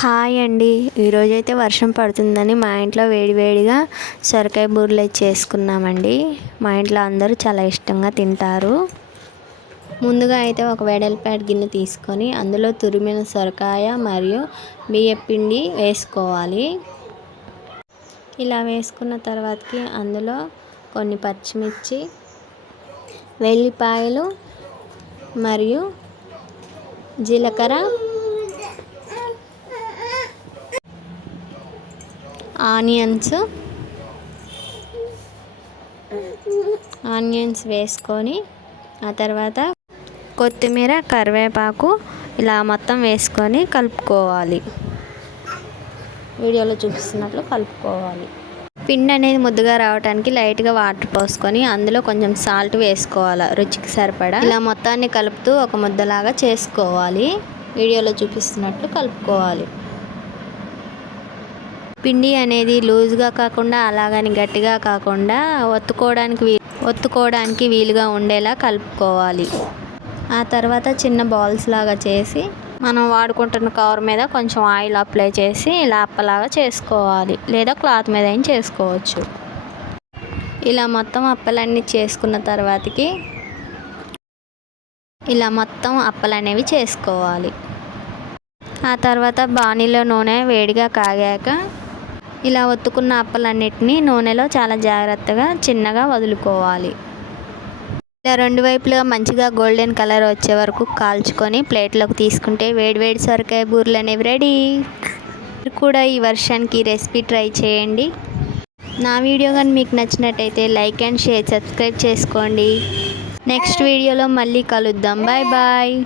Hi అండి. ఈరోజైతే వర్షం పడుతుందని మా ఇంట్లో వేడివేడిగా సొరకాయ బూరెలు చేసుకున్నామండి. మా ఇంట్లో అందరూ చాలా ఇష్టంగా తింటారు. ముందుగా అయితే ఒక వెడల్పాటి గిన్నె తీసుకొని అందులో తురిమిన సొరకాయ మరియు బియ్యపిండి వేసుకోవాలి. ఇలా వేసుకున్న తర్వాతకి అందులో కొన్ని పచ్చిమిర్చి, వెల్లిపాయలు మరియు జీలకర్ర, ఆనియన్స్ వేసుకొని ఆ తర్వాత కొత్తిమీర, కరివేపాకు ఇలా మొత్తం వేసుకొని కలుపుకోవాలి. వీడియోలో చూపిస్తున్నట్లు కలుపుకోవాలి. పిండి అనేది ముద్దగా రావడానికి లైట్గా వాటర్ పోసుకొని అందులో కొంచెం సాల్ట్ వేసుకోవాలి, రుచికి సరిపడా. ఇలా మొత్తాన్ని కలుపుతూ ఒక ముద్దలాగా చేసుకోవాలి. వీడియోలో చూపిస్తున్నట్లు కలుపుకోవాలి. పిండి అనేది లూజ్గా కాకుండా అలాగని గట్టిగా కాకుండా ఒత్తుకోవడానికి వీలుగా ఉండేలా కలుపుకోవాలి. ఆ తర్వాత చిన్న బాల్స్ లాగా చేసి మనం వాడుకుంటున్న కవర్ మీద కొంచెం ఆయిల్ అప్లై చేసి ఇలా అప్పలాగా చేసుకోవాలి, లేదా క్లాత్ మీద అయినా చేసుకోవచ్చు. ఇలా మొత్తం అప్పలన్నీ చేసుకున్న తర్వాతకి ఇలా మొత్తం అప్పలనేవి చేసుకోవాలి. ఆ తర్వాత బాణీలో నూనె వేడిగా కాగాక ఇలా ఒత్తుకున్న అప్పలన్నిటినీ నూనెలో చాలా జాగ్రత్తగా చిన్నగా వదులుకోవాలి. ఇలా రెండు వైపులుగా మంచిగా గోల్డెన్ కలర్ వచ్చే వరకు కాల్చుకొని ప్లేట్లోకి తీసుకుంటే వేడివేడి సొరకాయ బూరెలు అనేవి రెడీ. మీరు కూడా ఈ వర్షానికి రెసిపీ ట్రై చేయండి. నా వీడియో కానీ మీకు నచ్చినట్టయితే లైక్ అండ్ షేర్, సబ్స్క్రైబ్ చేసుకోండి. నెక్స్ట్ వీడియోలో మళ్ళీ కలుద్దాం. Bye bye.